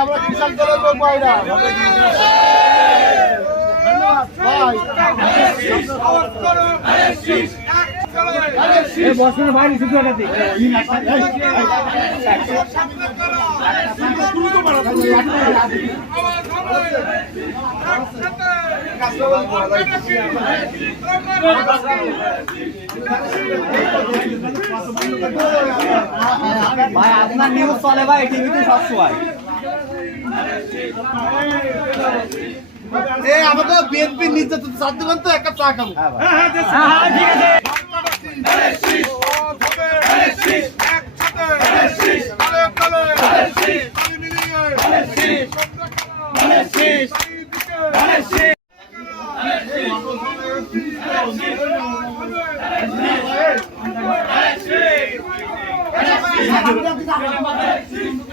আমরা কিষান দলের লোক ভাইরা ভাই ভাই আপনার নিউজ চলে ভাই টিভিতে সবসময়। আমাদের বিএনপি নির্যাতন চার দেবেন তো এক কাপ চা খাব।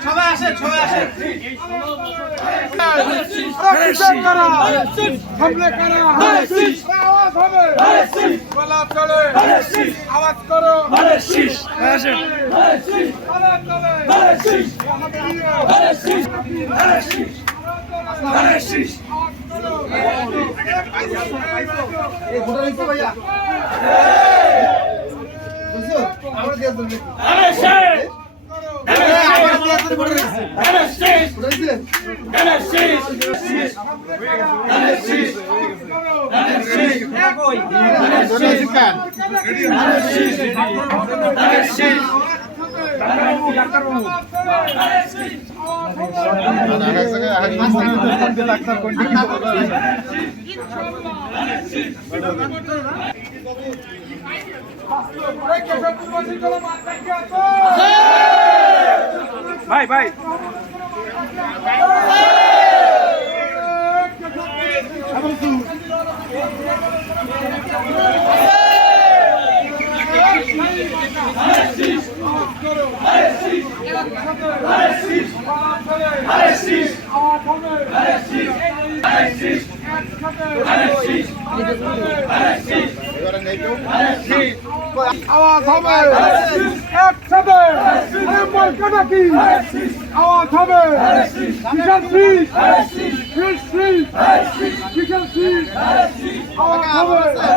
সবাই আসেন সবাই আসেন। আওয়াজ করো এই ভোটার লিখছে ভাইয়া বুঝছ আমরা দেবো আমরা দিয়ে দেবো আওয়াজ হবে একসাথে বলকে নাকি আওয়াজ হবে বিশাল শীত শীত শীত বিশাল শীত আওয়াজ হবে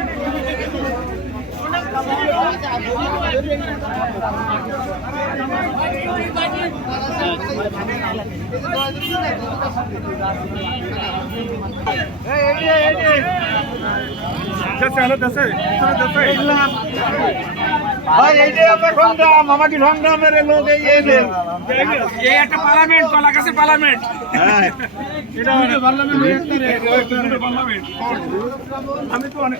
আমাকে সংগ্রামের লোক এই একটা পার্লামেন্ট কলা কাছে পার্লামেন্ট আমি তো অনেক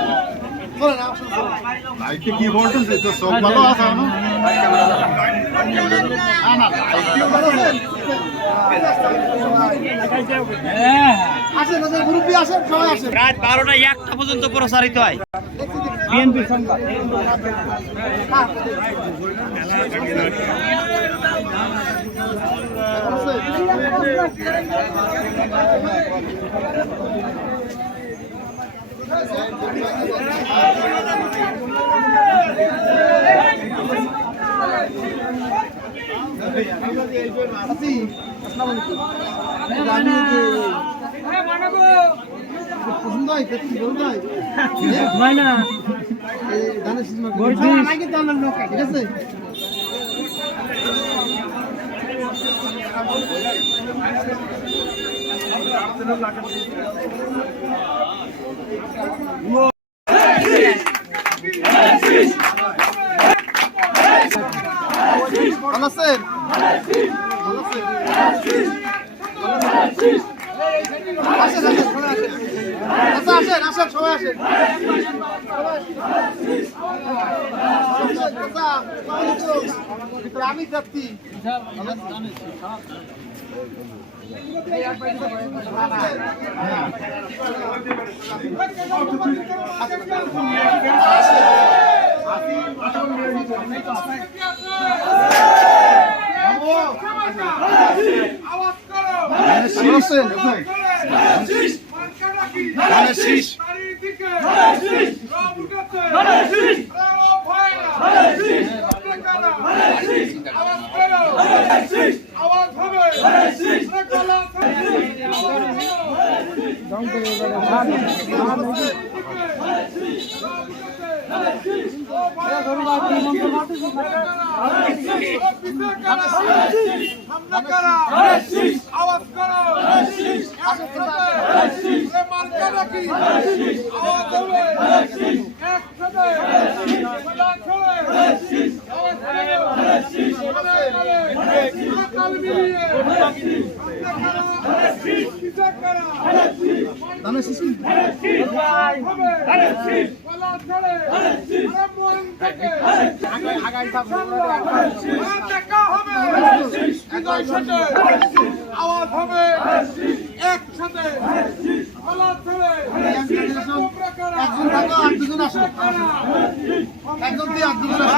লাইটে কি ভোল্টেজ তো সব ভালো আছে না না না লাইটে ভালো আছে আসেন আসেন গ্রুপে আসেন সবাই আসেন রাত বারোটা একটা পর্যন্ত প্রচারিত হয়। বিএনপি সংবাদ আলাইকুম পছন্দ হয় পেটি পছন্দ হয় হয় না এই ধানের সিজন ঠিক আছে আছেন? আসেন, আসেন, সবাই আসেন। আমি যাচ্ছি ভালো আছেন? ধানের শীষ। হামলা করা আওয়াজ করো একসাথে মার্কা রাখি আওয়াজ হবে একসাথে সদা চলে আওয়াজ করো কাল মিলিয়ে হামলা করা বিচার করা ধানের শীষ। হবে বলা চলে আরে মন থেকে আর দেখা হবে বিজয় সাথে আওয়াজ হবে? একজন থাকো, আর দুজন আসো। একজন দিয়ে আর দুজন আসো।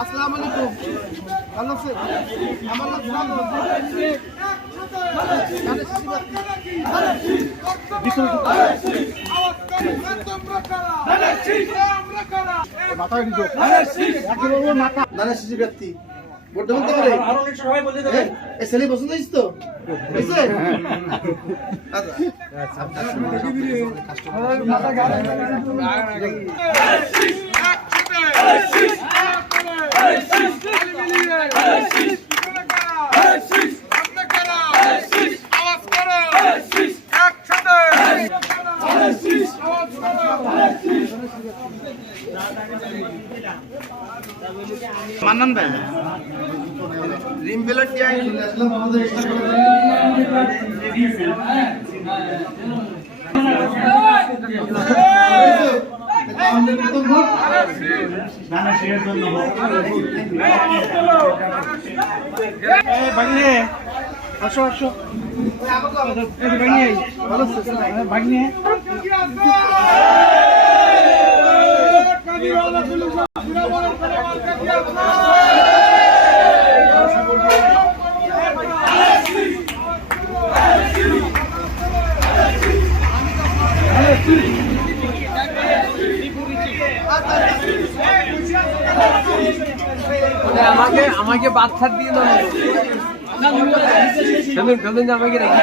আসসালামু আলাইকুম। ভালো আছেন? আমার নাম সামু। মাথায় মাথা। দাদা শিশু ব্যক্তি। বলতে বলতে পারে? এই ছেলে পছন্দ হয়েছে তো? হয়েছে? ভাই রিম বেলার টিয়া চলে আসলাম আমাদের আমাদের প্রথম ভোট আসো আসো। ভালো আছে? আমাকে আমাকে বাচ্চা দিয়ে দাও আমাকে রেখে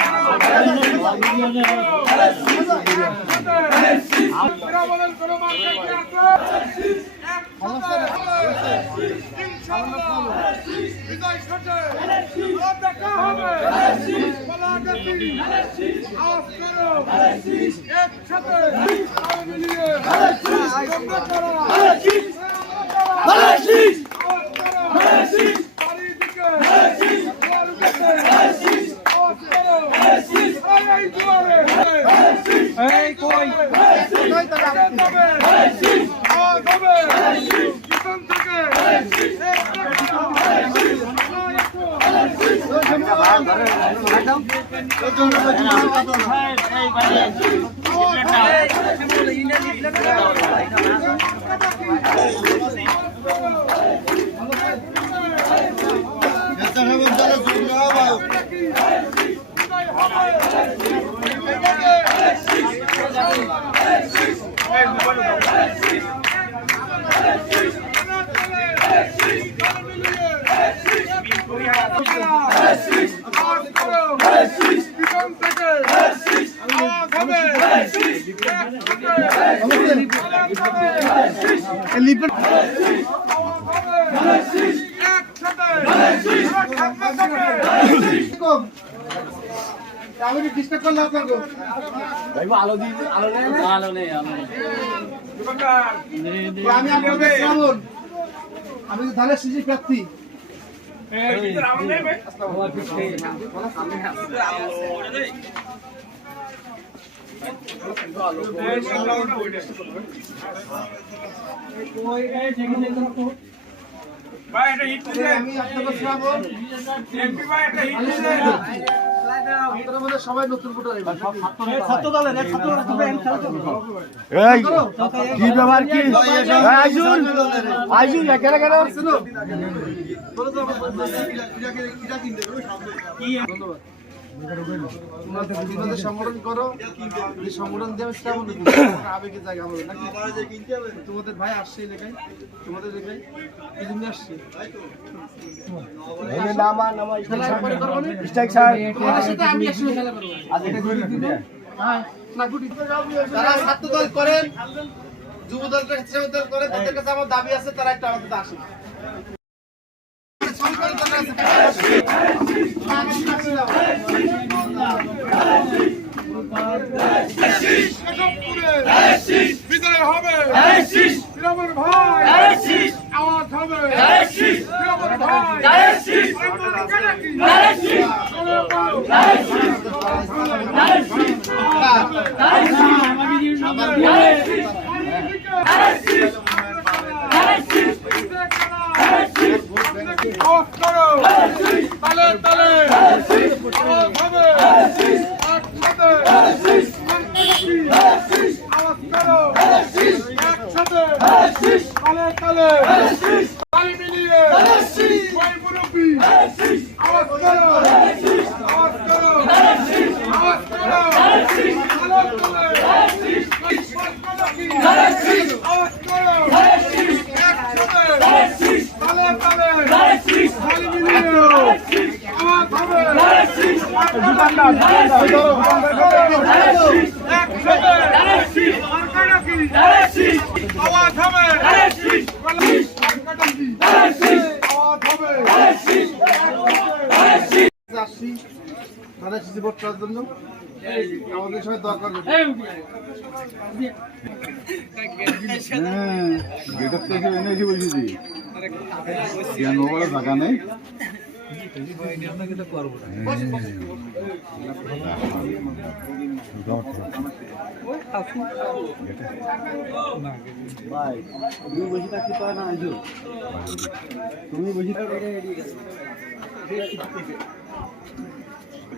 একসাথে Hey, আমি তাহলে ডিস্টার্ব করলাম আপনাকে আলো আলো আলো নেই আমি আপনাদের আমি ধানের শিশি প্রার্থী। কি ব্যাপার কি? আইজুল আইজুল কেন সংগঠন করো। সংগঠন আবেগে জায়গা হবে নাকি? তোমাদের ভাই আসছে এলাকায় তোমাদের এলাকায় এই জন্য আসছে। আমি একসঙ্গে খেলা করব। হ্যাঁ, যারা ছাত্র দল করেন যুব দল করেন করেন তাদের কাছে আমার দাবি আছে তারা একটা আমাদের আসে। বিজয় হবে তৃণমূল ভাই আওয়াজ হবে তৃণমূল ভাই অফ করো তালে তালে আওয়াজ হবে একসাথে আওয়াজ করো একসাথে তালে তালে তালে মিলিয়ে ভাই মুরব্বী আওয়াজ করো আওয়াজ করো আওয়াজ করো তালে তালে আওয়াজ করো একসাথে তালে তালে তালে মিলিয়ে আওয়াজ হবে দোকানদার একসাথে মার্কাটাকি আওয়াজ হবে মার্কাটাকি আওয়াজ হবে আসছি তাদের শিশু ভোট করার জন্য আমাদের সবাই দরকার গেটআপ থেকে এনে এসে বলছি কেন বলে টাকা তুমি বসে থাকো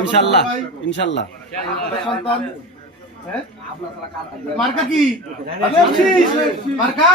ইনশাল্লাহ ইনশাল্লাহ সন্তান? মার্কা কি। মার্কা।